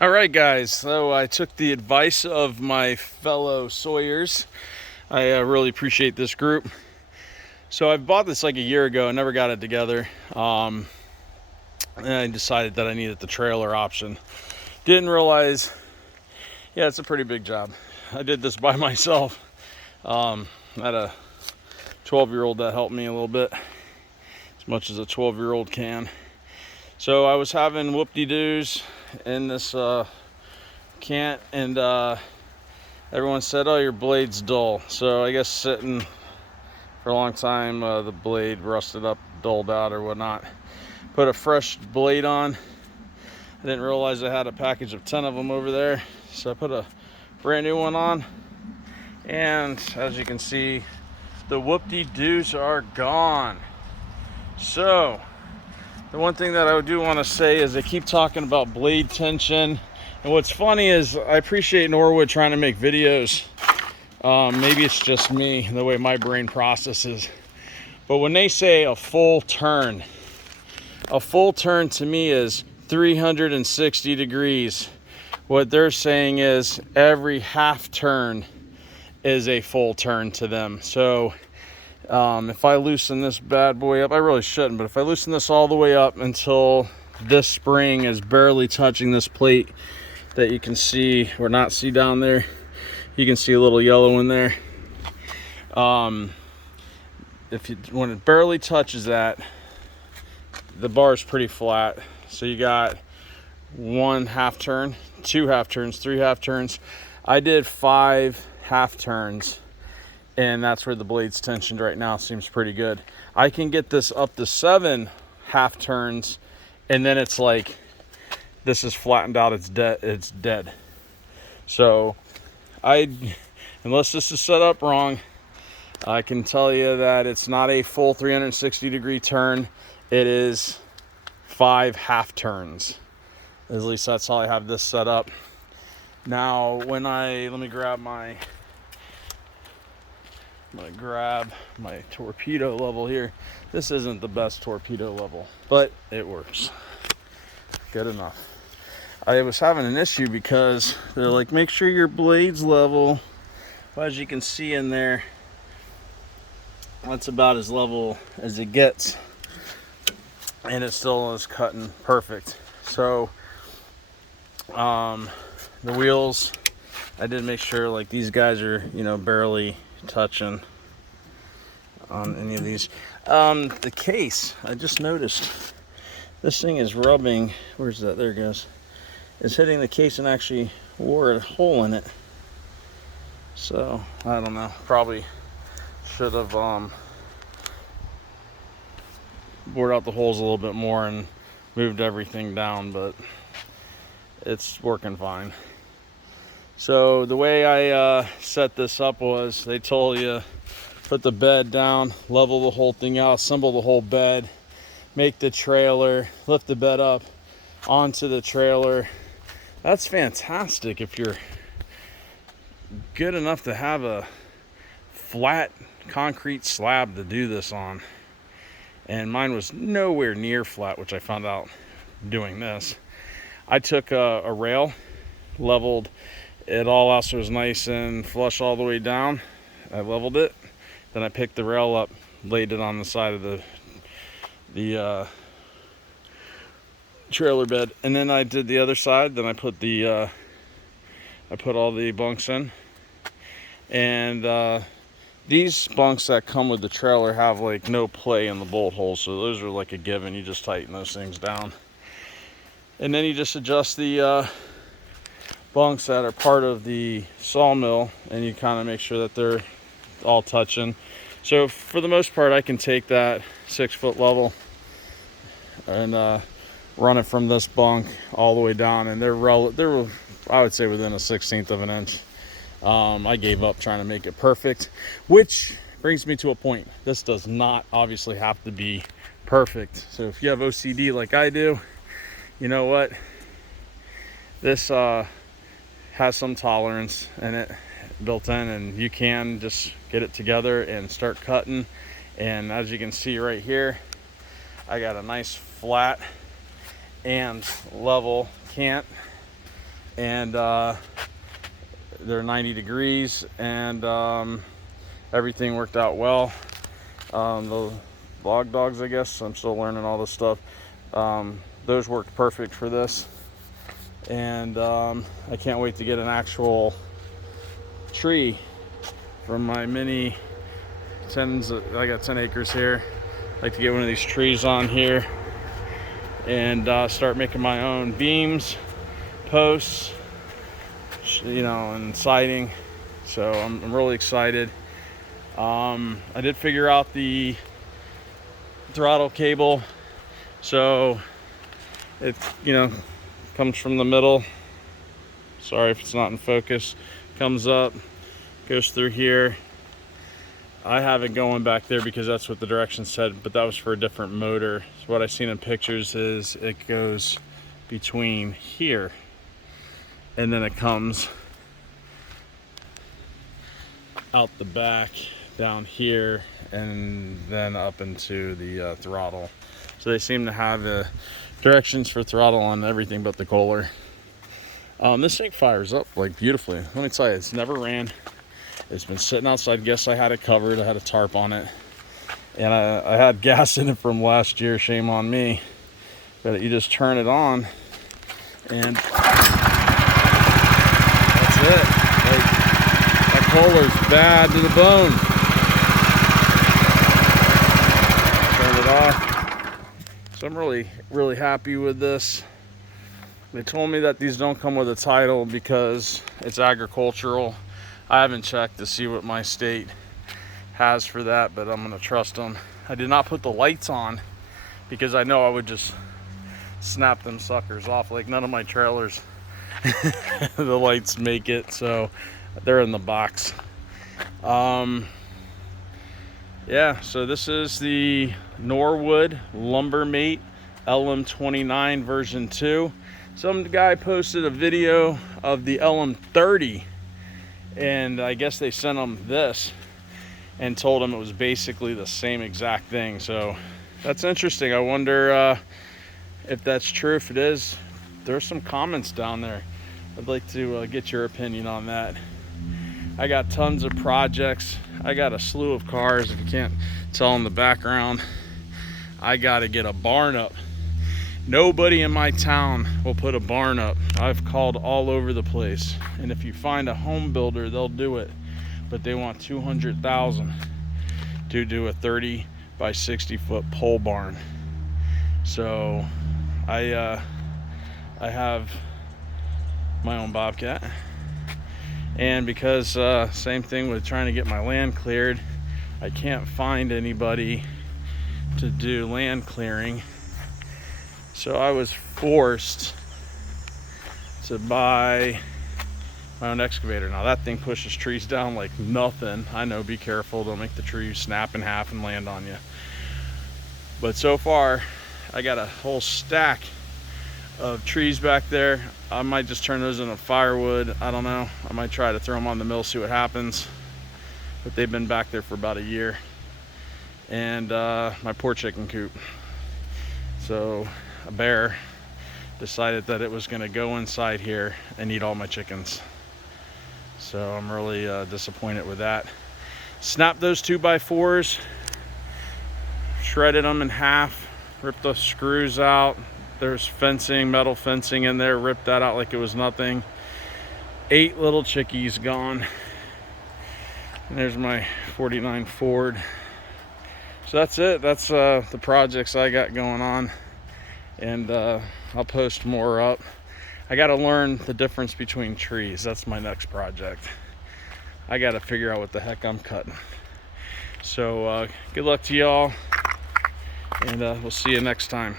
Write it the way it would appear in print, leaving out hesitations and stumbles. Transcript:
All right, guys, so I took the advice of my fellow sawyers. I really appreciate this group. So I bought this like a year ago and never got it together. And I decided that I needed the trailer option. Didn't realize, yeah, it's a pretty big job. I did this by myself. I had a 12-year-old that helped me a little bit, as much as a 12-year-old can. So I was having whoop-de-doos in this can't, and everyone said, oh, your blade's dull. So I guess sitting for a long time, the blade rusted up, dulled out or whatnot. Put a fresh blade on. I didn't realize I had a package of 10 of them over there, so I put a brand new one on, and as you can see, the whoop-de-doos are gone. So the one thing that I do want to say is they keep talking about blade tension, and what's funny is I appreciate Norwood trying to make videos. Maybe it's just me, the way my brain processes, but when they say a full turn to me is 360 degrees. What they're saying is every half turn is a full turn to them. So if I loosen this bad boy up, I really shouldn't, but if I loosen this all the way up until this spring is barely touching this plate that you can see or not see down there, you can see a little yellow in there. When it barely touches that, the bar is pretty flat. So you got 1 half turn, 2 half turns, 3 half turns. I did 5 half turns, and that's where the blade's tensioned right now. Seems pretty good. I can get this up to 7 half turns, and then it's like this is flattened out. It's dead. So unless this is set up wrong, I can tell you that it's not a full 360 degree turn. It is 5 half turns. At least that's how I have this set up. Now, let me grab my torpedo level here. This isn't the best torpedo level, but it works. Good enough. I was having an issue because they're like, make sure your blade's level. Well, as you can see in there, that's about as level as it gets, and it still is cutting perfect. So the wheels, I did make sure like these guys are, barely touching on any of these. The case, I just noticed this thing is rubbing. Where's that? There it goes. It's hitting the case and actually wore a hole in it. So I don't know, probably should have bored out the holes a little bit more and moved everything down, but it's working fine. So the way I set this up was, they told you put the bed down, level the whole thing out, assemble the whole bed, make the trailer, lift the bed up onto the trailer. That's fantastic if you're good enough to have a flat concrete slab to do this on. And mine was nowhere near flat, which I found out doing this. I took a rail, leveled it all out so it was nice and flush all the way down. I leveled it, then I picked the rail up, laid it on the side of the trailer bed, and then I did the other side. Then I put all the bunks in, and these bunks that come with the trailer have like no play in the bolt holes, so those are like a given. You just tighten those things down, and then you just adjust the bunks that are part of the sawmill, and you kind of make sure that they're all touching. So for the most part, I can take that 6-foot level and run it from this bunk all the way down, and they're I would say within a 1/16 of an inch. I gave up trying to make it perfect, which brings me to a point. This does not obviously have to be perfect. So if you have OCD like I do, you know what? This has some tolerance in it built in, and you can just get it together and start cutting. And as you can see right here, I got a nice flat and level cant. and they're 90 degrees, and everything worked out well. The log dogs, I guess, I'm still learning all this stuff. Those worked perfect for this, and I can't wait to get an actual tree from my mini tens. I got 10 acres here. I'd like to get one of these trees on here and start making my own beams, posts, you know, and siding. So I'm really excited. I did figure out the throttle cable, so it, you know, comes from the middle. Sorry if it's not in focus. Comes up, goes through here. I have it going back there because that's what the directions said, but that was for a different motor. So what I've seen in pictures is it goes between here, and then it comes out the back down here, and then up into the throttle. So they seem to have directions for throttle on everything but the Kohler. This thing fires up like beautifully. Let me tell you, it's never ran. It's been sitting outside. Guess I had it covered. I had a tarp on it, and I had gas in it from last year. Shame on me. But you just turn it on, and that's it. Like, that Kohler's bad to the bone. Turn it off. So I'm really happy with this. They told me that these don't come with a title because it's agricultural. I haven't checked to see what my state has for that, but I'm gonna trust them. I did not put the lights on because I know I would just snap them suckers off. Like, none of my trailers, the lights make it, so they're in the box. Yeah, so this is the Norwood Lumbermate LM29 version 2. Some guy posted a video of the LM30, and I guess they sent him this and told him it was basically the same exact thing. So that's interesting. I wonder if that's true. If it is, there's some comments down there. I'd like to get your opinion on that. I got tons of projects. I got a slew of cars. If you can't tell in the background, I got to get a barn up. Nobody in my town will put a barn up. I've called all over the place, and if you find a home builder, they'll do it, but they want $200,000 to do a 30 by 60 foot pole barn. So I have my own Bobcat, and because same thing with trying to get my land cleared, I can't find anybody to do land clearing. So I was forced to buy my own excavator. Now that thing pushes trees down like nothing. I know, be careful, don't make the tree snap in half and land on you. But so far, I got a whole stack of trees back there. I might just turn those into firewood. I don't know. I might try to throw them on the mill, see what happens. But they've been back there for about a year. And my poor chicken coop. So a bear decided that it was going to go inside here and eat all my chickens. So I'm really disappointed with that. Snapped those 2x4s, shredded them in half, ripped the screws out. There's fencing, metal fencing in there, ripped that out like it was nothing. 8 little chickies gone. And there's my 49 Ford. So that's it. That's the projects I got going on, and I'll post more up. I got to learn the difference between trees. That's my next project. I got to figure out what the heck I'm cutting. So good luck to y'all, and we'll see you next time.